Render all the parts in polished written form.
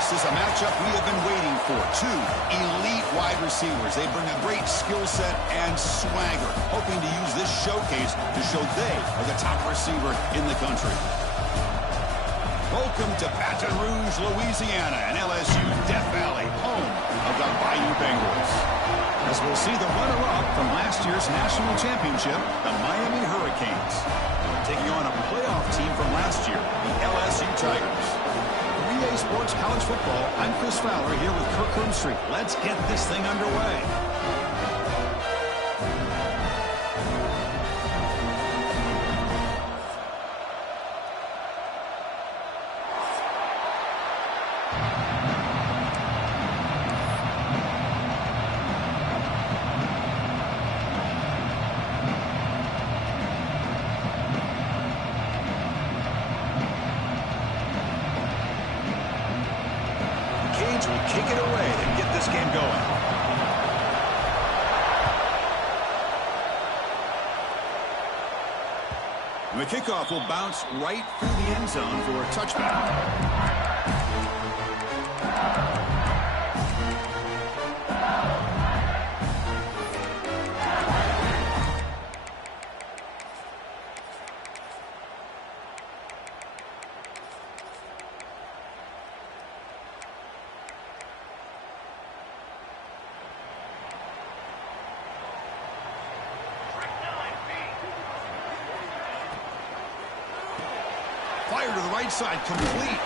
This is a matchup we have been waiting for. Two elite wide receivers. They bring a great skill set and swagger, hoping to use this showcase to show they are the top receiver in the country. Welcome to Baton Rouge, Louisiana, and LSU Death Valley, home of the Bayou Bengals. As we'll see the runner-up from last year's national championship, the Miami Hurricanes, taking on a playoff team from last year, the LSU Tigers. 3A Sports College Football, I'm Chris Fowler here with Kirk Herbstreit. Let's get this thing underway. Will kick it away to get this game going. And the kickoff will bounce right through the end zone for a touchback. Fire to the right side, complete.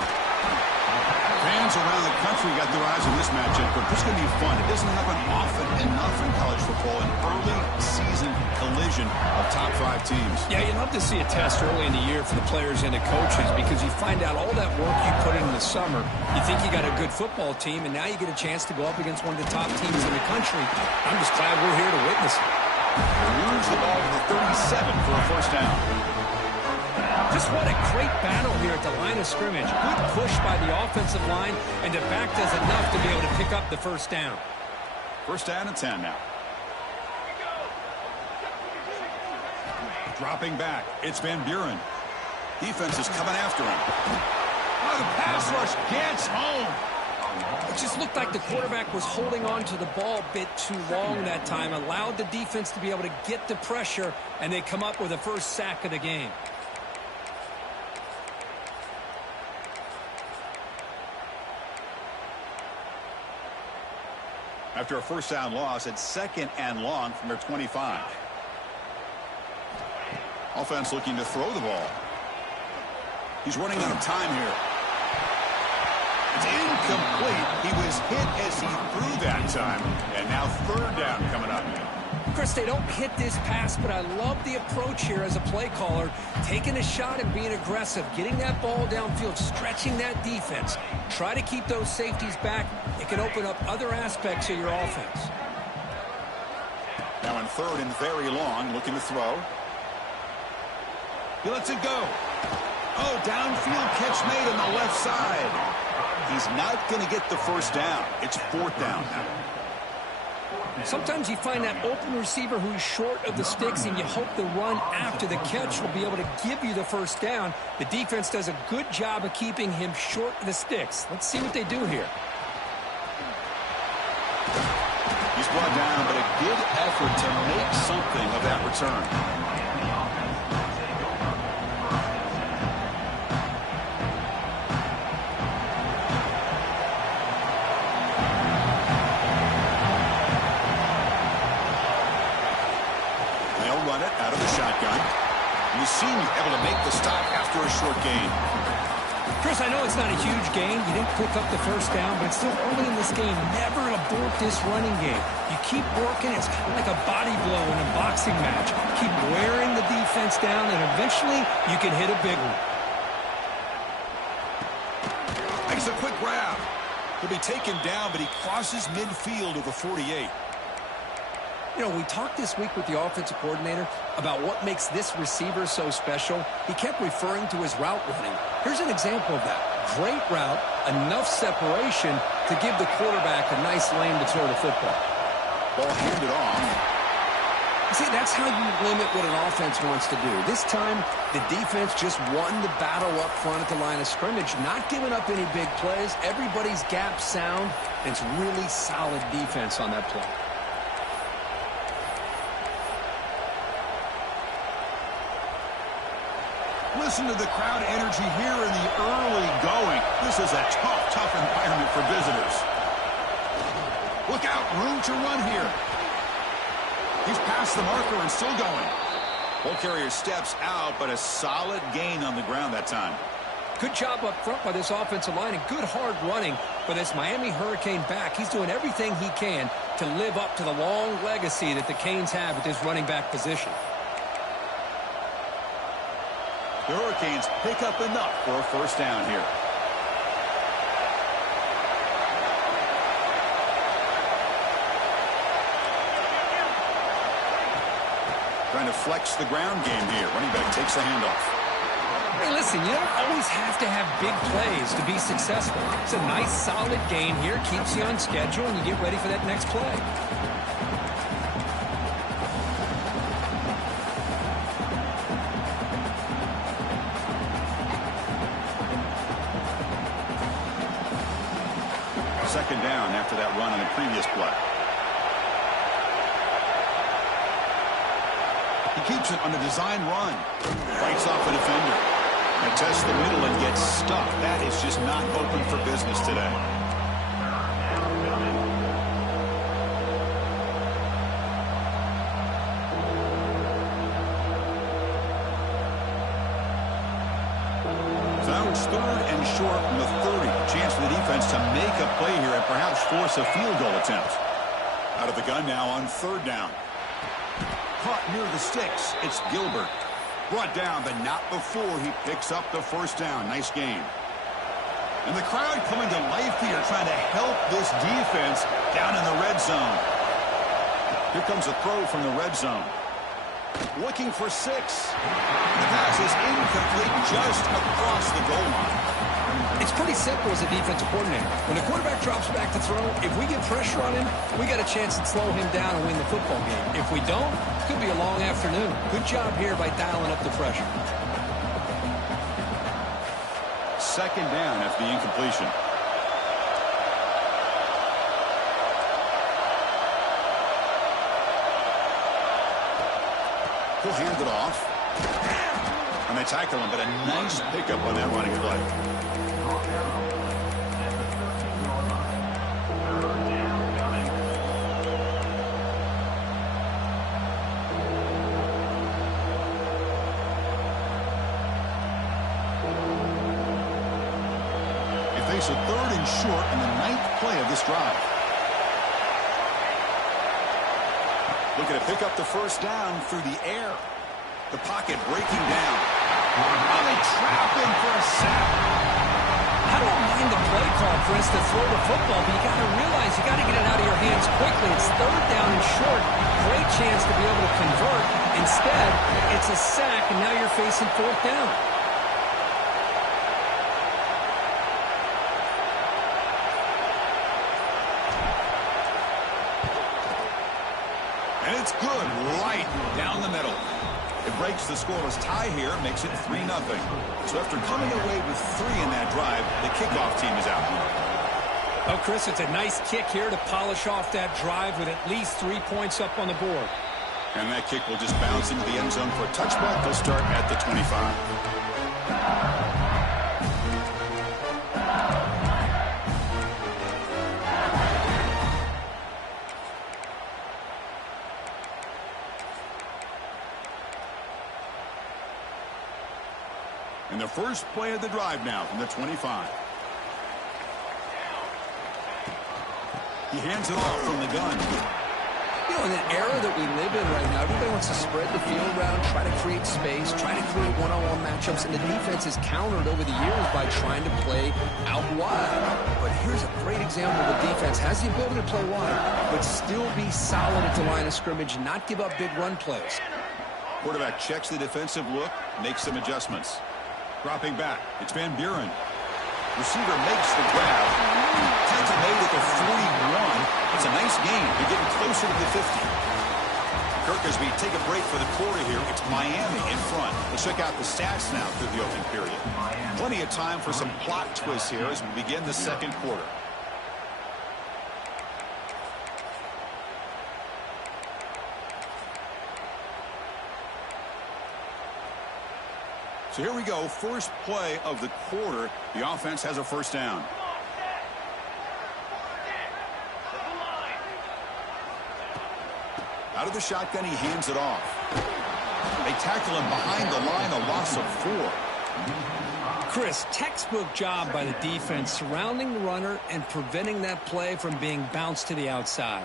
Fans around the country got their eyes on this matchup, but this is going to be fun. It doesn't happen often enough in college football, an early season collision of top 5 teams. Yeah, you love to see a test early in the year for the players and the coaches because you find out all that work you put in the summer. You think you got a good football team, and now you get a chance to go up against one of the top teams in the country. I'm just glad we're here to witness it. They lose the ball to the 37 for a first down. Just what a great battle here at the line of scrimmage. Good push by the offensive line, and the back does enough to be able to pick up the first down. First down and 10 now. Dropping back, it's Van Buren. Defense is coming after him. Oh, the pass rush gets home. It just looked like the quarterback was holding on to the ball a bit too long that time, allowed the defense to be able to get the pressure, and they come up with the first sack of the game. After a first down loss, it's 2nd and long from their 25. Offense looking to throw the ball. He's running out of time here. It's incomplete. He was hit as he threw that time. And now 3rd down coming up. Chris, they don't hit this pass, but I love the approach here as a play caller. Taking a shot and being aggressive, getting that ball downfield, stretching that defense. Try to keep those safeties back. It can open up other aspects of your offense. Now in 3rd and very long, looking to throw. He lets it go. Oh, downfield catch made on the left side. He's not going to get the first down. It's 4th down now. Sometimes you find that open receiver who's short of the sticks, and you hope the run after the catch will be able to give you the first down. The defense does a good job of keeping him short of the sticks. Let's see what they do here. He's brought down, but a good effort to make something of that return. The senior able to make the stop after a short gain. Chris, I know it's not a huge gain. You didn't pick up the first down, but it's still early in this game. Never abort this running game. You keep working. It's kind of like a body blow in a boxing match. Keep wearing the defense down, and eventually you can hit a big one. Makes a quick grab. He'll be taken down, but he crosses midfield of the 48. You know, we talked this week with the offensive coordinator about what makes this receiver so special. He kept referring to his route running. Here's an example of that. Great route, enough separation to give the quarterback a nice lane to throw the football. Ball handed off. See, that's how you limit what an offense wants to do. This time, the defense just won the battle up front at the line of scrimmage, not giving up any big plays. Everybody's gap sound, and it's really solid defense on that play. Listen to the crowd energy here in the early going. This is a tough environment for visitors. Look out, room to run here. He's past the marker and still going. Ball carrier steps out, but a solid gain on the ground that time. Good job up front by this offensive line and good hard running for this Miami Hurricane back. He's doing everything he can to live up to the long legacy that the Canes have at this running back position. The Hurricanes pick up enough for a first down here. Trying to flex the ground game here. Running back takes the handoff. Hey, listen, you don't always have to have big plays to be successful. It's a nice, solid gain here. Keeps you on schedule, and you get ready for that next play. Second down after that run on the previous play. He keeps it on the design run. Fights off a defender. And tests the middle and gets stuck. That is just not open for business today. So now it's third and short from the 30. Chance for the defense to make a play here and perhaps force a field goal attempt. Out of the gun now on third down. Caught near the sticks. It's Gilbert. Brought down, but not before he picks up the first down. Nice game. And the crowd coming to life here, trying to help this defense down in the red zone. Here comes a throw from the red zone. Looking for 6. The pass is incomplete just across the goal line. It's pretty simple as a defensive coordinator. When the quarterback drops back to throw, if we get pressure on him, we got a chance to slow him down and win the football game. If we don't, it could be a long afternoon. Good job here by dialing up the pressure. Second down after the incompletion. He'll hand it off. And they tackle him, but a nice pickup on that running play. They face a third and short in the 9th play of this drive. Looking to pick up the first down through the air. The pocket breaking down. And they trap him for a sack. I don't mind the play call for us to throw the football, but you got to realize you got to get it out of your hands quickly. It's third down and short. Great chance to be able to convert. Instead, it's a sack, and now you're facing fourth down. And it's good right down the middle. It breaks the scoreless tie here, makes it 3-0. So after coming away with 3 in that drive, the kickoff team is out. Oh, Chris, it's a nice kick here to polish off that drive with at least 3 points up on the board. And that kick will just bounce into the end zone for a touchback. They'll start at the 25. And the first play of the drive now from the 25. He hands it off from the gun. You know, in an era that we live in right now, everybody wants to spread the field around, try to create space, try to create one-on-one matchups, and the defense is countered over the years by trying to play out wide. But here's a great example of a defense has the ability to play wide, but still be solid at the line of scrimmage and not give up big run plays. Quarterback checks the defensive look, makes some adjustments. Dropping back, it's Van Buren. Receiver makes the grab. Tackle made at the 41. It's a nice gain. They're getting closer to the 50. Kirk, as we take a break for the quarter here, it's Miami in front. Let's check out the stats now through the opening period. Plenty of time for some plot twists here as we begin the second quarter. So here we go, first play of the quarter. The offense has a first down. Out of the shotgun, he hands it off. They tackle him behind the line, a loss of 4. Chris, textbook job by the defense surrounding the runner and preventing that play from being bounced to the outside.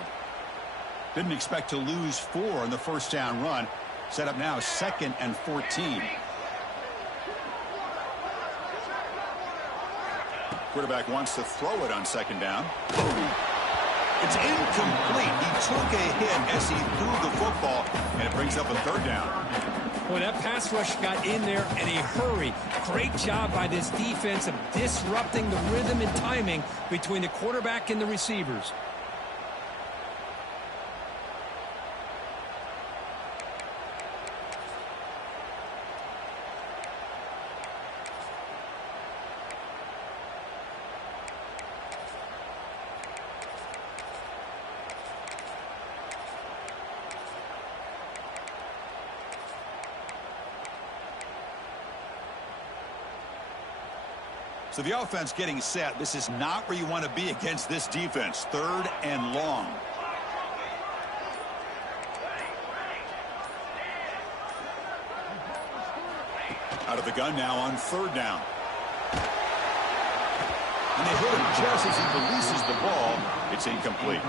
Didn't expect to lose 4 on the first down run. Set up now 2nd and 14. Quarterback wants to throw it on 2nd down. It's incomplete. He took a hit as he threw the football, and it brings up a 3rd down. Boy, that pass rush got in there in a hurry. Great job by this defense of disrupting the rhythm and timing between the quarterback and the receivers. So the offense getting set. This is not where you want to be against this defense. 3rd and long. Out of the gun now on 3rd down. And they hit him just as he releases the ball. It's incomplete.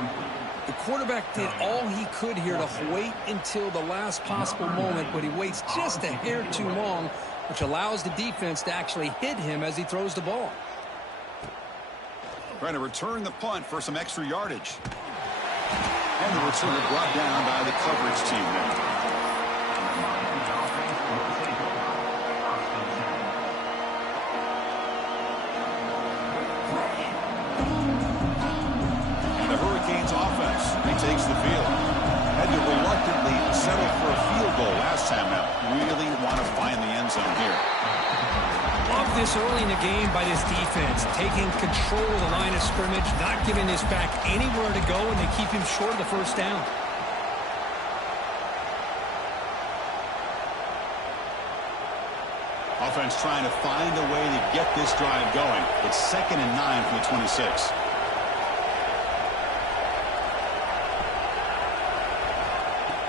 The quarterback did all he could here to wait until the last possible moment, but he waits just a hair too long, which allows the defense to actually hit him as he throws the ball. Trying to return the punt for some extra yardage. And the return brought down by the coverage team now. The Hurricanes offense retakes the field. Had to reluctantly settle for a field goal last time out. Really want to find the end zone here. Love this early in the game by this defense, taking control of the line of scrimmage, not giving this back anywhere to go, and they keep him short of the first down. Offense trying to find a way to get this drive going. It's 2nd and 9 from the 26.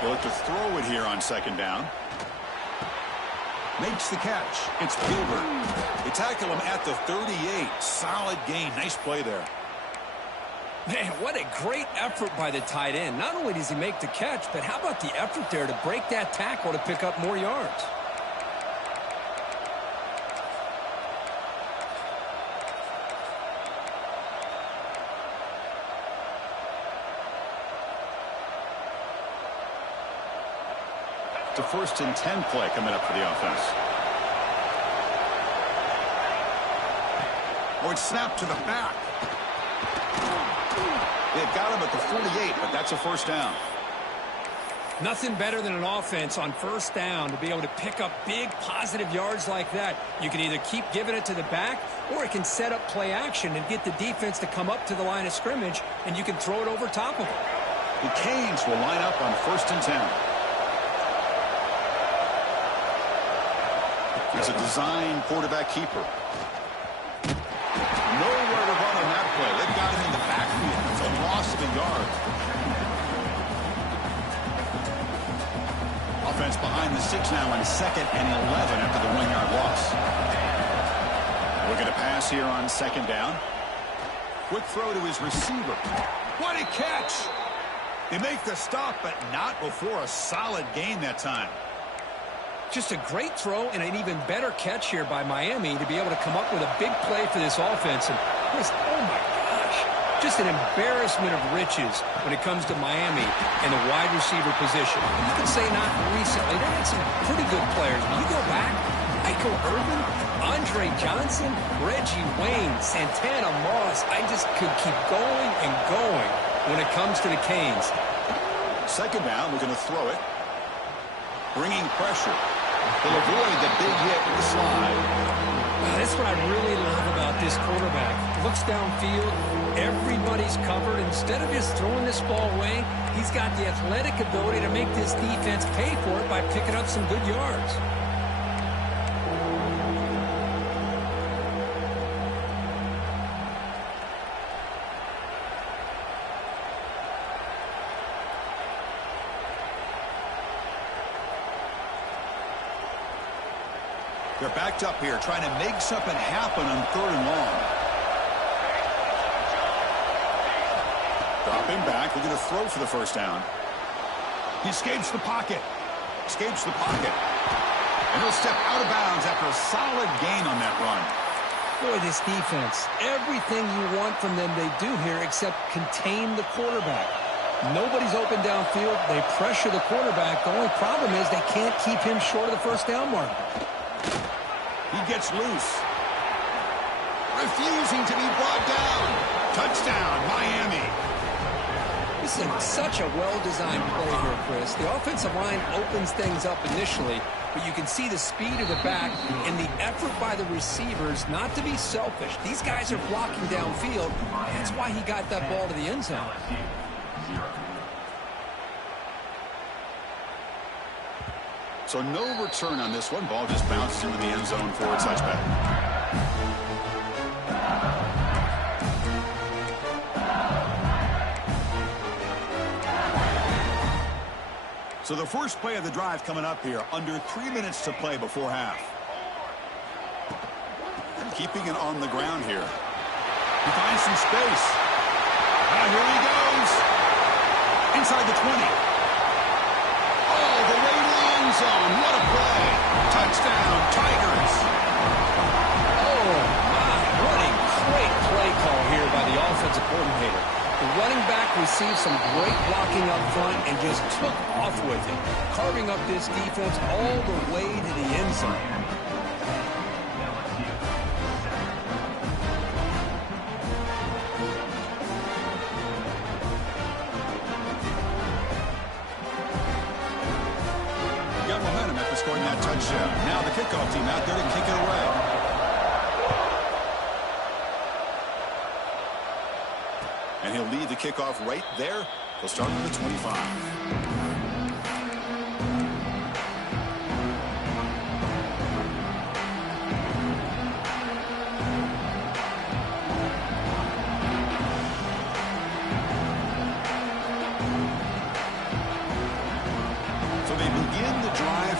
They look to throw it here on 2nd down. Makes the catch. It's Gilbert. They tackle him at the 38. Solid gain. Nice play there. Man, what a great effort by the tight end. Not only does he make the catch, but how about the effort there to break that tackle to pick up more yards? It's a 1st and 10 play coming up for the offense. Oh, it's snapped to the back. They've got him at the 48, but that's a 1st down. Nothing better than an offense on 1st down to be able to pick up big positive yards like that. You can either keep giving it to the back, or it can set up play action and get the defense to come up to the line of scrimmage, and you can throw it over top of them. The Canes will line up on 1st and 10. It's a design quarterback keeper. Nowhere to run on that play. They've got him in the backfield. It's a loss of a yard. Offense behind the 6 now on 2nd and 11 after the 1-yard loss. Looking to pass here on 2nd down. Quick throw to his receiver. What a catch! They make the stop, but not before a solid gain that time. Just a great throw and an even better catch here by Miami to be able to come up with a big play for this offense. And Chris, oh my gosh, just an embarrassment of riches when it comes to Miami and the wide receiver position. You can say not recently. They had some pretty good players. But you go back, Michael Irvin, Andre Johnson, Reggie Wayne, Santana Moss. I just could keep going and going when it comes to the Canes. 2nd down, we're going to throw it. bringing pressure. He'll avoid the big hit with the slide. That's what I really love about this quarterback. Looks downfield, everybody's covered. Instead of just throwing this ball away, he's got the athletic ability to make this defense pay for it by picking up some good yards. They're backed up here, trying to make something happen on 3rd and long. Drop him back. They're going to throw for the first down. He escapes the pocket. Escapes the pocket. And he'll step out of bounds after a solid gain on that run. Boy, this defense, everything you want from them they do here except contain the quarterback. Nobody's open downfield. They pressure the quarterback. The only problem is they can't keep him short of the first down mark. He gets loose. Refusing to be brought down. Touchdown, Miami. This is such a well-designed play here, Chris. The offensive line opens things up initially, but you can see the speed of the back and the effort by the receivers not to be selfish. These guys are blocking downfield. That's why he got that ball to the end zone. So no return on this one. Ball just bounces into the end zone for a touchback. So the first play of the drive coming up here. Under 3 minutes to play before half. Keeping it on the ground here. He finds some space. Here he goes. Inside the 20. The way to the end zone. What a play. Touchdown, Tigers. Oh, my. What a great play call here by the offensive coordinator. The running back received some great blocking up front and just took off with it, carving up this defense all the way to the end zone. Scoring that touchdown. Now the kickoff team out there to kick it away. And he'll lead the kickoff right there. He'll start with the 25.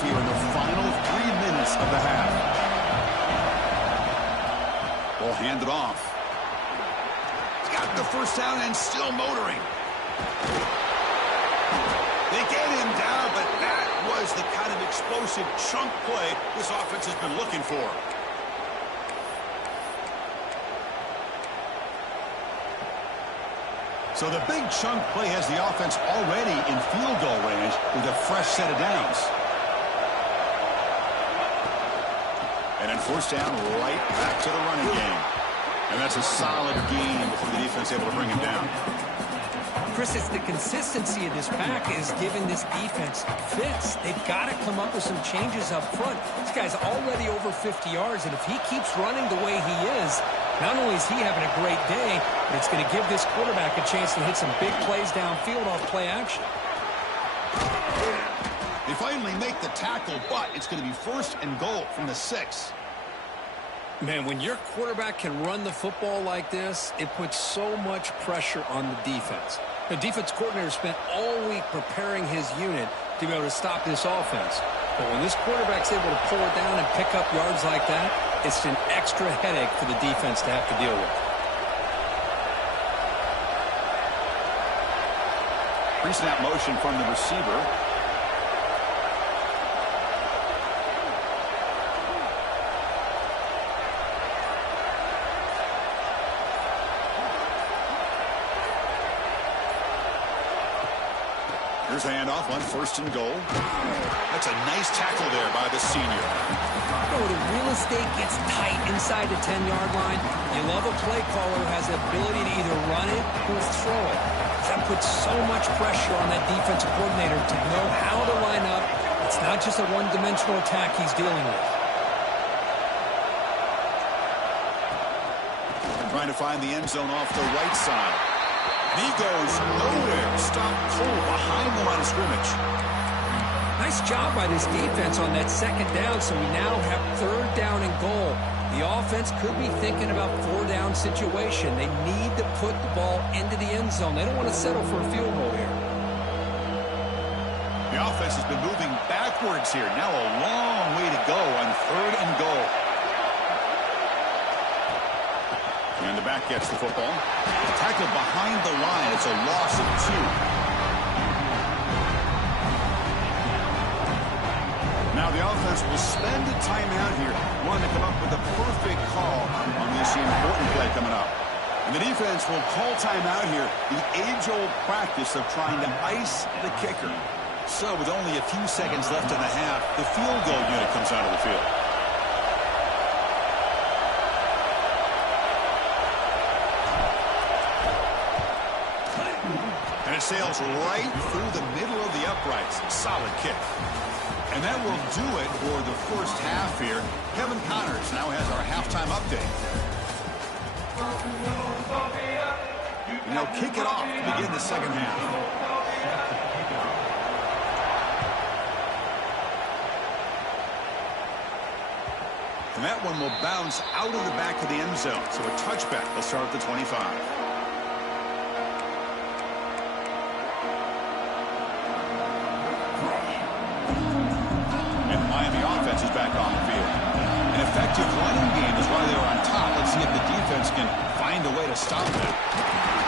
Here in the final 3 minutes of the half. Ball handed off. He's got the first down and still motoring. They get him down, but that was the kind of explosive chunk play this offense has been looking for. So the big chunk play has the offense already in field goal range with a fresh set of downs. And then first down, right back to the running game. And that's a solid gain before the defense able to bring him down. Chris, it's the consistency of this pack is giving this defense fits. They've got to come up with some changes up front. This guy's already over 50 yards, and if he keeps running the way he is, not only is he having a great day, but it's going to give this quarterback a chance to hit some big plays downfield off play action. They finally make the tackle, but it's going to be 1st and goal from the 6. Man, when your quarterback can run the football like this, it puts so much pressure on the defense. The defense coordinator spent all week preparing his unit to be able to stop this offense. But when this quarterback's able to pull it down and pick up yards like that, it's an extra headache for the defense to have to deal with. Pre-snap motion from the receiver. Here's a handoff on 1st and goal. That's a nice tackle there by the senior. Oh, the real estate gets tight inside the 10-yard line. You love a play caller who has the ability to either run it or throw it. That puts so much pressure on that defensive coordinator to know how to line up, It's not just a one-dimensional attack he's dealing with. Trying to find the end zone off the right side. And he goes nowhere. Stopped cold behind the line of scrimmage. Nice job by this defense on that second down, so we now have third down and goal. The offense could be thinking about four-down situation. They need to put the ball into the end zone. They don't want to settle for a field goal here. The offense has been moving backwards here. Now a long way to go on third and goal. And the back gets the football. Tackled behind the line. It's a loss of 2. Now the offense will spend a timeout here. One to come up with the perfect call on this important play coming up. And the defense will call timeout here. The age-old practice of trying to ice the kicker. So with only a few seconds left in the half, the field goal unit comes out of the field. And it sails right through the middle of the uprights. Solid kick. And that will do it for the first half here. Kevin Connors now has our halftime update. And they'll kick it off to begin the second half. And that one will bounce out of the back of the end zone. So a touchback will start at the 25. Is back on the field. An effective running game is why they're on top. Let's see if the defense can find a way to stop them.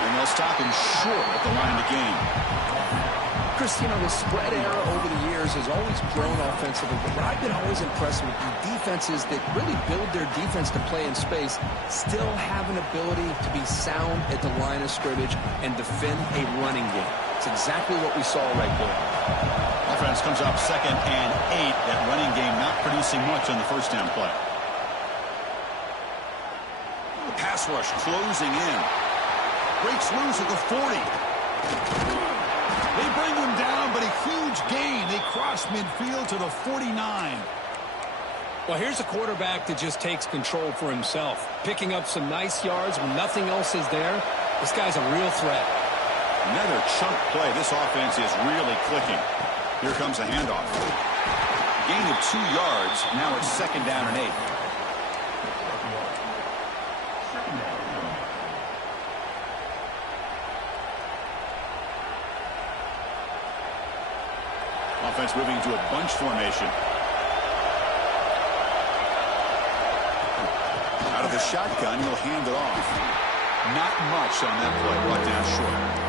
And they'll stop him short at the line of game. Chris, you know, the spread era over the years has always grown offensively, but I've been always impressed with the defenses that really build their defense to play in space, still have an ability to be sound at the line of scrimmage and defend a running game. It's exactly what we saw right there. Offense comes up 2nd and 8. That running game not producing much on the first down play. The pass rush closing in. Breaks loose at the 40. They bring him down, but a huge gain. They cross midfield to the 49. Well, here's a quarterback that just takes control for himself. Picking up some nice yards when nothing else is there. This guy's a real threat. Another chunk play. This offense is really clicking. Here comes a handoff. Gain of 2 yards. Now it's 2nd down and 8. Offense moving into a bunch formation. Out of the shotgun, he'll hand it off. Not much on that play. Brought down short.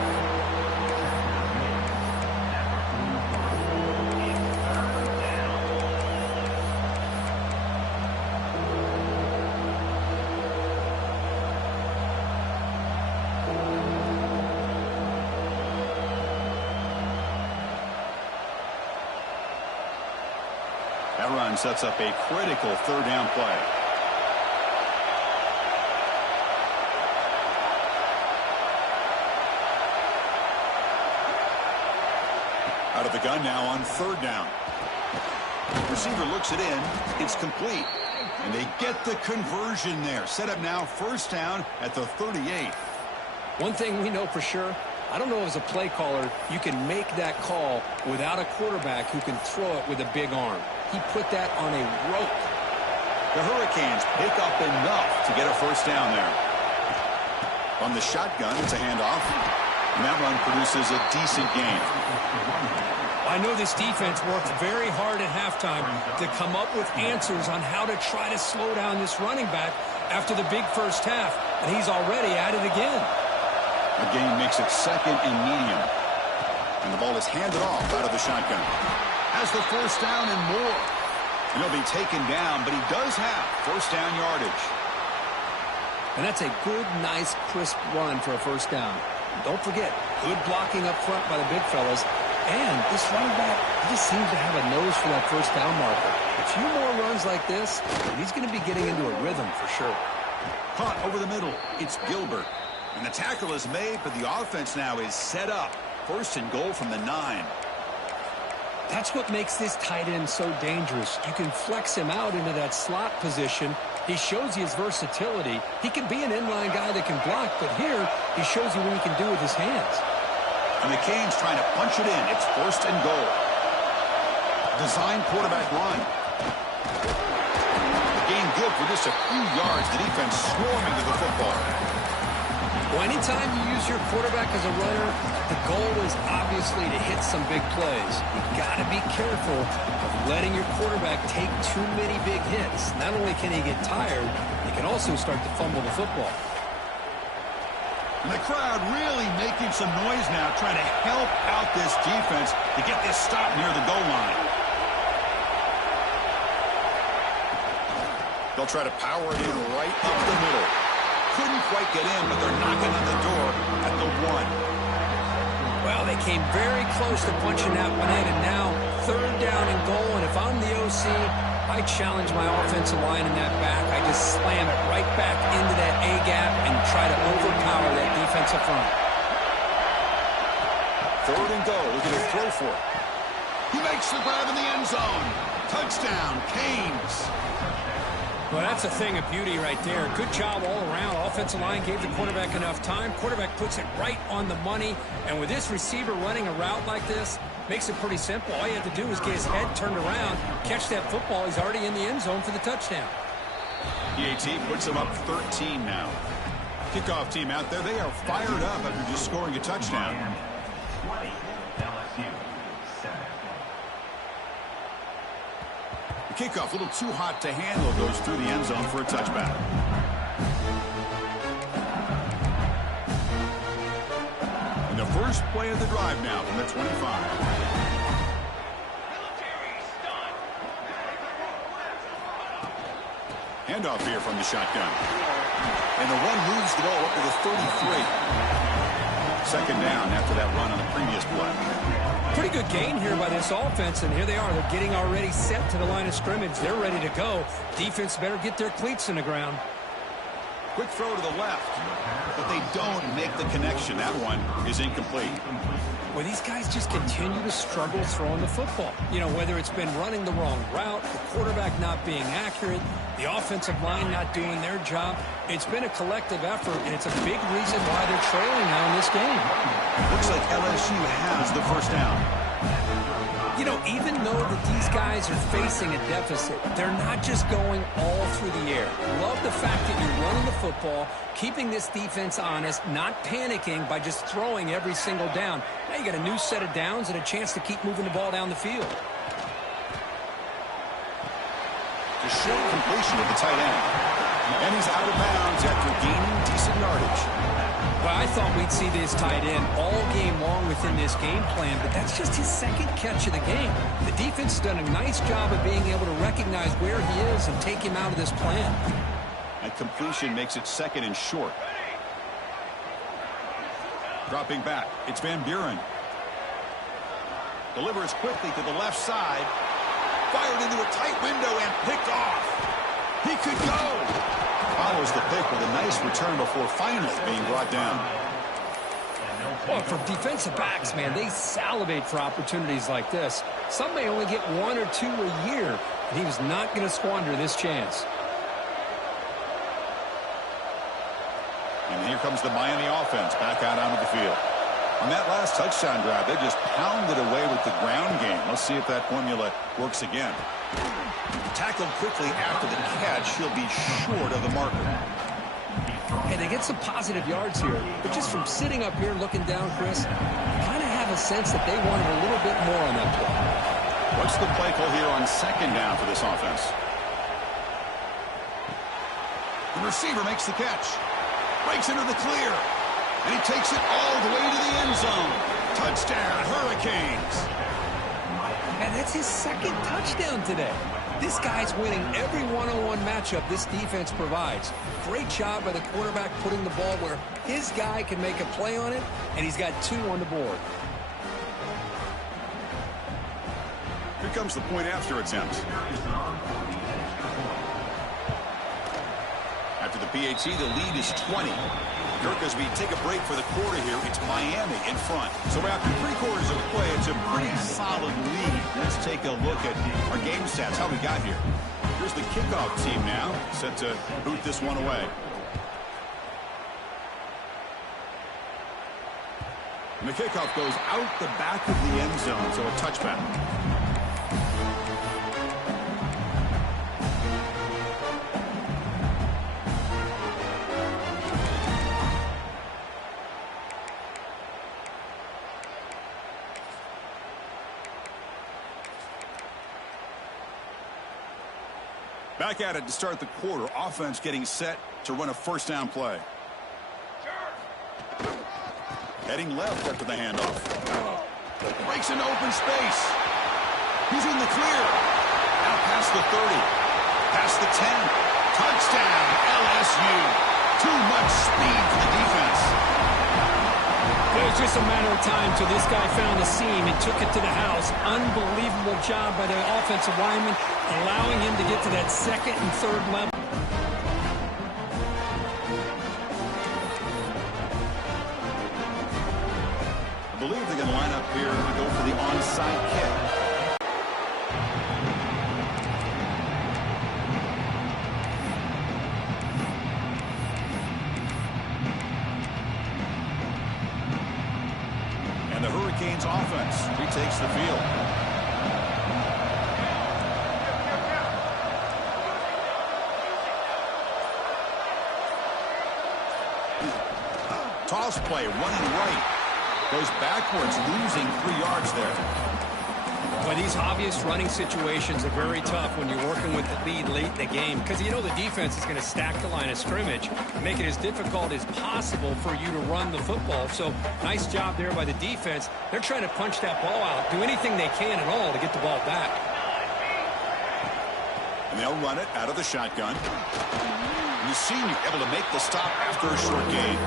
That run sets up a critical 3rd down play. Out of the gun now on 3rd down. Receiver looks it in. It's complete. And they get the conversion there. Set up now 1st down at the 38. One thing we know for sure, I don't know as a play caller, you can make that call without a quarterback who can throw it with a big arm. He put that on a rope. The Hurricanes pick up enough to get a 1st down there. On the shotgun, it's a handoff. And that run produces a decent gain. I know this defense worked very hard at halftime to come up with answers on how to try to slow down this running back after the big first half. And he's already at it again. The gain makes it 2nd and medium. And the ball is handed off out of the shotgun. Has the 1st down and more. And he'll be taken down, but he does have 1st down yardage. And that's a good, nice, crisp run for a 1st down. Don't forget, good blocking up front by the big fellas. And this running back, he just seems to have a nose for that 1st down marker. A few more runs like this, and he's going to be getting into a rhythm for sure. Caught over the middle. It's Gilbert. And the tackle is made, but the offense now is set up. 1st and goal from the 9. That's what makes this tight end so dangerous. You can flex him out into that slot position. He shows you his versatility. He can be an inline guy that can block, but here he shows you what he can do with his hands. And the Canes trying to punch it in. It's 1st and goal. Design quarterback run. The gain good for just a few yards. The defense swarming to the football. Well, anytime you use your quarterback as a runner, the goal is obviously to hit some big plays. You've got to be careful of letting your quarterback take too many big hits. Not only can he get tired, he can also start to fumble the football. And the crowd really making some noise now, trying to help out this defense to get this stop near the goal line. They'll try to power it in right up the middle. Couldn't quite get in, but they're knocking on the door at the 1. Well, they came very close to punching that one in, and now 3rd down and goal. And if I'm the OC, I challenge my offensive line in that back. I just slam it right back into that A-gap and try to overpower that defensive front. 3rd and goal. Looking to throw for it. He makes the grab in the end zone. Touchdown, Canes. Well, that's a thing of beauty right there. Good job all around. Offensive line gave the quarterback enough time. Quarterback puts it right on the money. And with this receiver running a route like this, makes it pretty simple. All you have to do is get his head turned around, catch that football. He's already in the end zone for the touchdown. EAT puts them up 13 now. Kickoff team out there. They are fired up after just scoring a touchdown. Kickoff, a little too hot to handle, goes through the end zone for a touchback. And the first play of the drive now from the 25. Handoff here from the shotgun. And the run moves the ball up to the 33. 2nd down after that run on the previous play. Pretty good gain here by this offense, and here they are. They're getting already set to the line of scrimmage. They're ready to go. Defense better get their cleats in the ground. Quick throw to the left, but they don't make the connection. That one is incomplete. Well, these guys just continue to struggle throwing the football. You know, whether it's been running the wrong route, the quarterback not being accurate, the offensive line not doing their job. It's been a collective effort, and it's a big reason why they're trailing now in this game. Looks like LSU has the 1st down. You know, even though that these guys are facing a deficit, they're not just going all through the air. Love the fact that you're running the football, keeping this defense honest, not panicking by just throwing every single down. Now you got a new set of downs and a chance to keep moving the ball down the field. A short completion of the tight end. And he's out of bounds after gaining decent yardage. Well, I thought we'd see this tight end all game long within this game plan, but that's just his 2nd catch of the game. The defense has done a nice job of being able to recognize where he is and take him out of this plan. That completion makes it 2nd and short. Dropping back, it's Van Buren. Delivers quickly to the left side. Fired into a tight window and picked off. He could go. Follows the pick with a nice return before finally being brought down. Well, for defensive backs, man, they salivate for opportunities like this. Some may only get 1 or 2 a year, and he was not going to squander this chance. And here comes the Miami offense back out onto the field. On that last touchdown drive, they just pounded away with the ground game. Let's see if that formula works again. Tackled quickly after the catch, he'll be short of the marker. Hey, they get some positive yards here, but just from sitting up here looking down, Chris, you kind of have a sense that they wanted a little bit more on that play. What's the play call here on 2nd down for this offense? The receiver makes the catch. Breaks into the clear. And he takes it all the way to the end zone. Touchdown, Hurricanes. And that's his 2nd touchdown today. This guy's winning every one-on-one matchup this defense provides. Great job by the quarterback putting the ball where his guy can make a play on it, and he's got 2 on the board. Here comes the point after attempt. After the PAT, the lead is 20. Kirk, as we take a break for the quarter here, it's Miami in front. So after 3 quarters of play, it's a pretty solid lead. Let's take a look at our game stats, how we got here. Here's the kickoff team now, set to boot this one away. And the kickoff goes out the back of the end zone, so a touchback. Back at it to start the quarter. Offense getting set to run a first down play. Heading left after the handoff. Breaks into open space. He's in the clear. Out past the 30. Past the 10. Touchdown, LSU. Too much speed for the defense. It was just a matter of time till this guy found the seam and took it to the house. Unbelievable job by the offensive lineman, allowing him to get to that second and third level. I believe they're going to line up here and go for the onside kick. And the Hurricanes offense retakes the field. Toss play, running right. Goes backwards, losing 3 yards there. Well, these obvious running situations are very tough when you're working with the lead late in the game because you know the defense is going to stack the line of scrimmage, make it as difficult as possible for you to run the football. So nice job there by the defense. They're trying to punch that ball out, do anything they can at all to get the ball back. And they'll run it out of the shotgun. And the senior able to make the stop after a short gain.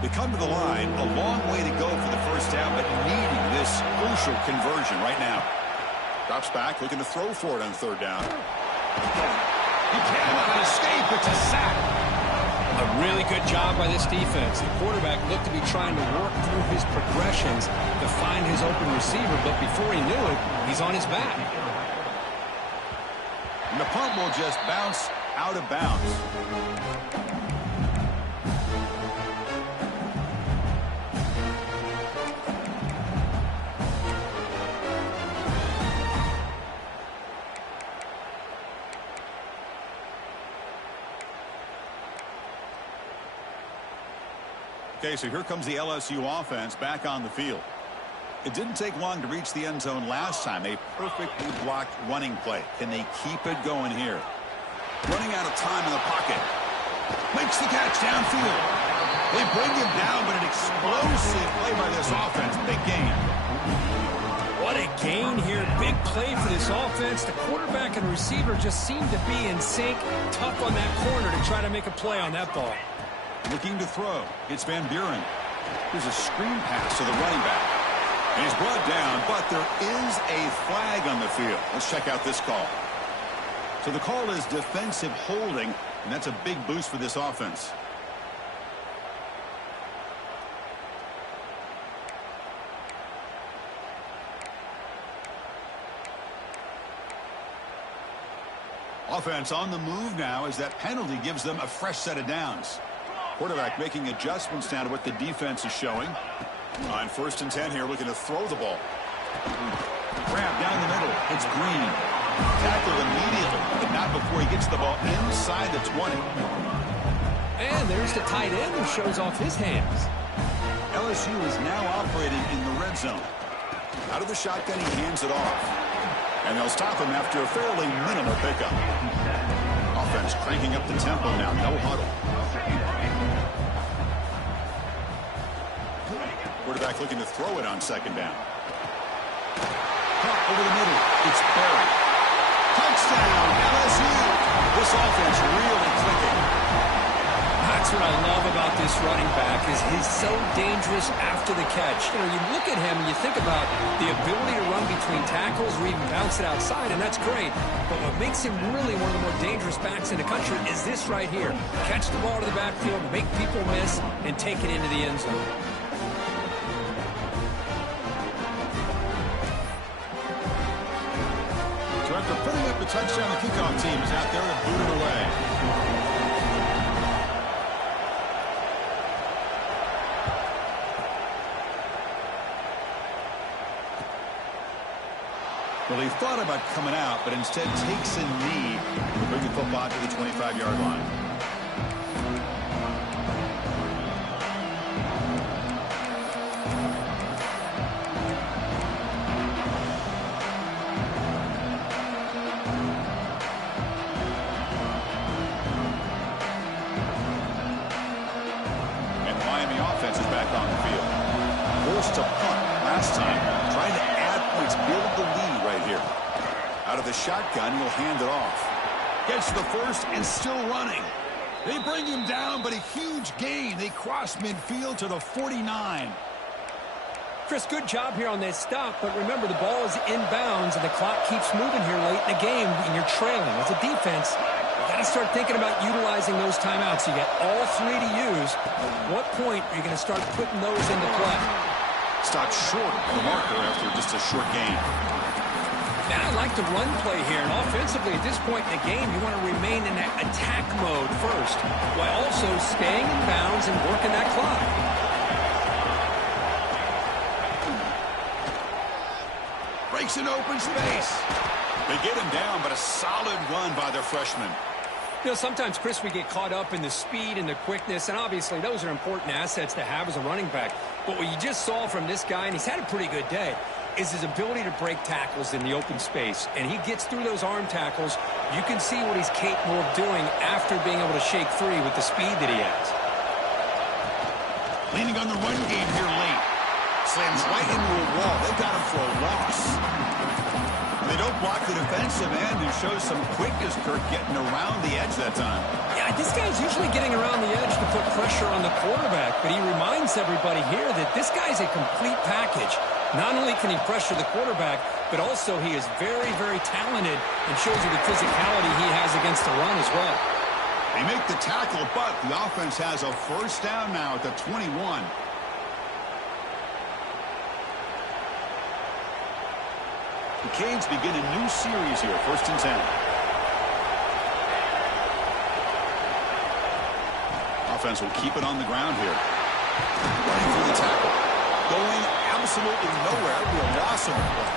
They come to the line, a long way to go for the first down, but needing this crucial conversion right now. Drops back, looking to throw for it on 3rd down. He cannot escape. It's a sack. A really good job by this defense. The quarterback looked to be trying to work through his progressions to find his open receiver, but before he knew it, he's on his back. And the punt will just bounce out of bounds. Okay, so here comes the LSU offense back on the field. It didn't take long to reach the end zone last time. A perfectly blocked running play. Can they keep it going here? Running out of time in the pocket. Makes the catch downfield. They bring him down, but an explosive play by this offense. Big gain. What a gain here. Big play for this offense. The quarterback and receiver just seem to be in sync. Tough on that corner to try to make a play on that ball. Looking to throw. It's Van Buren. Here's a screen pass to the running back. And he's brought down, but there is a flag on the field. Let's check out this call. So the call is defensive holding, and that's a big boost for this offense. Offense on the move now as that penalty gives them a fresh set of downs. Quarterback making adjustments now to what the defense is showing. On 1st and 10 here, looking to throw the ball. Grab down the middle. It's Green. Tackled immediately, but not before he gets the ball inside the 20. And there's the tight end who shows off his hands. LSU is now operating in the red zone. Out of the shotgun, he hands it off. And they'll stop him after a fairly minimal pickup. Offense cranking up the tempo now. No huddle. Quarterback looking to throw it on 2nd down. Caught over the middle. It's Barry. Touchdown, LSU. This offense really clicking. Not That's what I love about this running back is he's so dangerous after the catch. You know, you look at him and you think about the ability to run between tackles or even bounce it outside, and that's great. But what makes him really one of the more dangerous backs in the country is this right here. Catch the ball to the backfield, make people miss, and take it into the end zone. So after putting up the touchdown, the kickoff team is out there to boot it away. Well, he thought about coming out, but instead takes a knee to bring the football to the 25-yard line. And the Miami offense is back on the field. Forced to punt last time, trying to add points, build the lead right here. Out of the shotgun, he'll hand it off. Gets to the first and still running. They bring him down, but a huge gain. They cross midfield to the 49. Chris, good job here on this stop, but remember the ball is inbounds and the clock keeps moving here late in the game and you're trailing. As a defense, you got to start thinking about utilizing those timeouts. You got all three to use. At what point are you going to start putting those into play? Stopped short of the marker after just a short gain. Now I like the run play here, and offensively at this point in the game, you want to remain in that attack mode first, while also staying in bounds and working that clock. Breaks an open space. They get him down, but a solid run by their freshman. You know, sometimes, Chris, we get caught up in the speed and the quickness, and obviously those are important assets to have as a running back. But what you just saw from this guy, and he's had a pretty good day, is his ability to break tackles in the open space. And he gets through those arm tackles. You can see what he's capable of doing after being able to shake free with the speed that he has. Leaning on the run game here late. Slams right into a wall. They got him for a loss. They don't block the defensive end and shows some quickness, Kirk, getting around the edge that time. Yeah, this guy's usually getting around the edge to put pressure on the quarterback, but he reminds everybody here that this guy's a complete package. Not only can he pressure the quarterback, but also he is very, very talented and shows you the physicality he has against the run as well. They make the tackle, but the offense has a first down now at the 21. The Canes begin a new series here, 1st and 10. Offense will keep it on the ground here. Running through the tackle. Going absolutely nowhere. It'll be a loss of the play.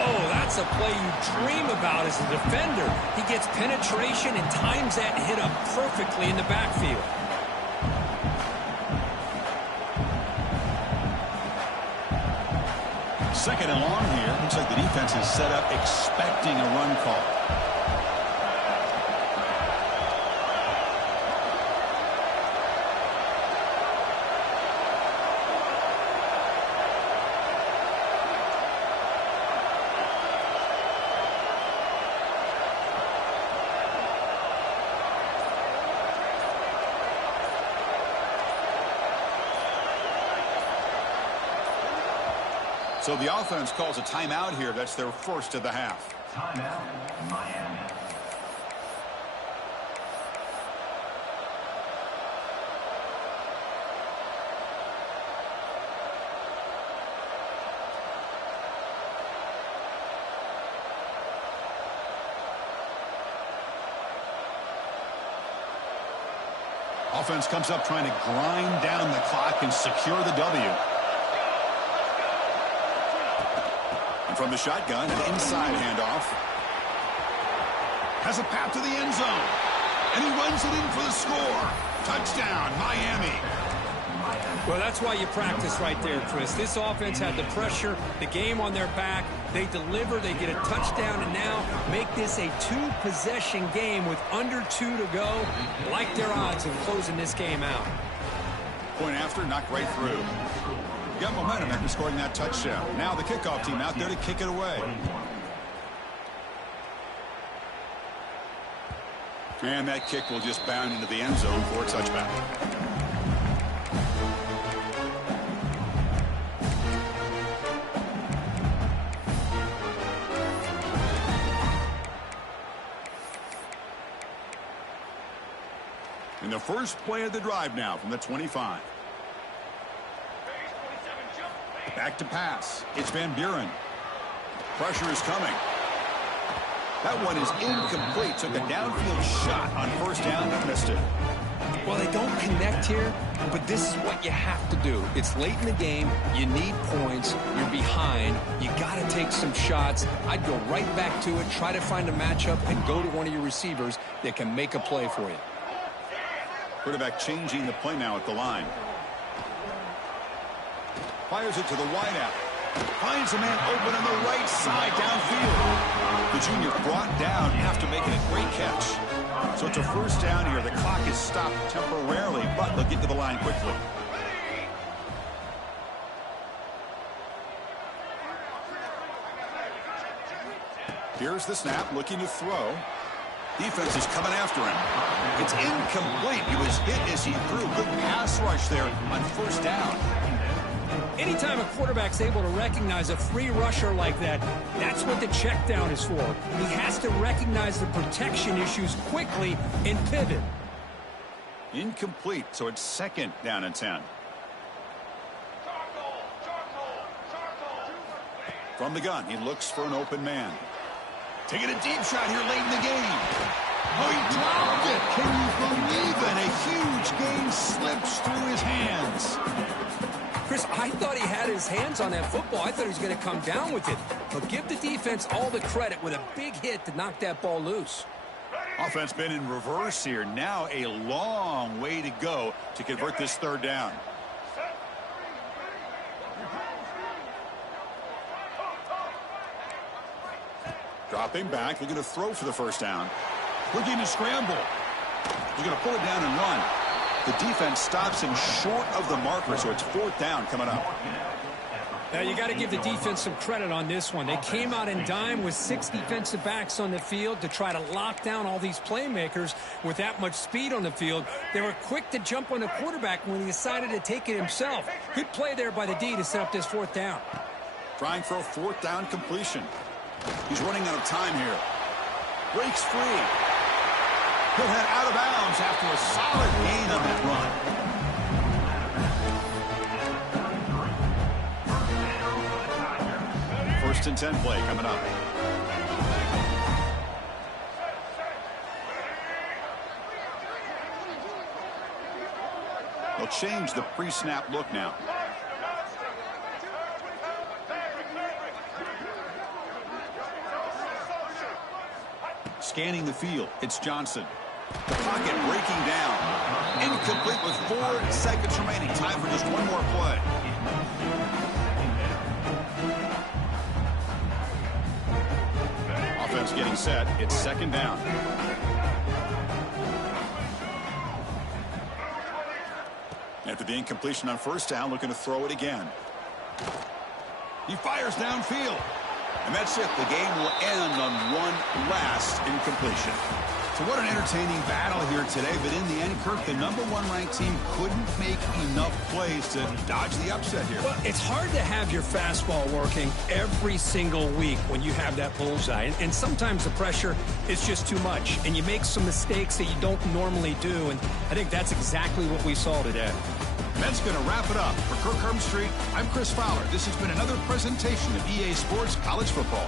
Oh, that's a play you dream about as a defender. He gets penetration and times that hit up perfectly in the backfield. Second and long here. Looks like the defense is set up expecting a run call. So the offense calls a timeout here. That's their first of the half. Timeout, Miami. Offense comes up trying to grind down the clock and secure the W. And from the shotgun, an inside handoff. Has a path to the end zone. And he runs it in for the score. Touchdown, Miami. Well, that's why you practice right there, Chris. This offense had the pressure, the game on their back. They deliver, they get a touchdown, and now make this a two-possession game with under 2 to go. Like their odds of closing this game out. Point after, knocked right through. Got momentum after scoring that touchdown. Now the kickoff team out there to kick it away. And that kick will just bound into the end zone for a touchback. In the first play of the drive now from the 25. Back to pass. It's Van Buren. Pressure is coming. That one is incomplete. Took a downfield shot on first down and missed it. Well, they don't connect here, but this is what you have to do. It's late in the game. You need points. You're behind. You got to take some shots. I'd go right back to it, try to find a matchup, and go to one of your receivers that can make a play for you. Quarterback changing the play now at the line. Fires it to the wideout. Finds a man open on the right side downfield. The junior brought down after making a great catch. So it's a first down here. The clock is stopped temporarily, but they'll get to the line quickly. Here's the snap, looking to throw. Defense is coming after him. It's incomplete. He was hit as he threw. Good pass rush there on first down. Anytime a quarterback's able to recognize a free rusher like that, that's what the check down is for. He has to recognize the protection issues quickly and pivot. Incomplete, so it's second down and 10. From the gun, he looks for an open man. Taking a deep shot here late in the game. Oh, he dropped it. Can you believe it? A huge gain slips through his hands. Chris, I thought he had his hands on that football. I thought he was going to come down with it. But give the defense all the credit with a big hit to knock that ball loose. Offense been in reverse here. Now a long way to go to convert this third down. Dropping back, looking to throw for the first down. Looking to scramble. He's going to pull it down and run. The defense stops him short of the marker, so it's fourth down coming up. Now, you got to give the defense some credit on this one. They came out in dime with 6 defensive backs on the field to try to lock down all these playmakers with that much speed on the field. They were quick to jump on the quarterback when he decided to take it himself. Good play there by the D to set up this fourth down. Trying for a fourth down completion. He's running out of time here. Breaks free. He'll head out of bounds after a solid gain on that run. First and 10 play coming up. They'll change the pre-snap look now. Scanning the field, it's Johnson. The pocket breaking down. Incomplete with 4 seconds remaining. Time for just one more play. Offense getting set. It's second down. After the incompletion on first down, looking to throw it again. He fires downfield. And that's it. The game will end on one last incompletion. So what an entertaining battle here today. But in the end, Kirk, the #1 ranked team couldn't make enough plays to dodge the upset here. Well, it's hard to have your fastball working every single week when you have that bullseye. And sometimes the pressure is just too much. And you make some mistakes that you don't normally do. And I think that's exactly what we saw today. That's going to wrap it up. For Kirk Herbstreit, I'm Chris Fowler. This has been another presentation of EA Sports College Football.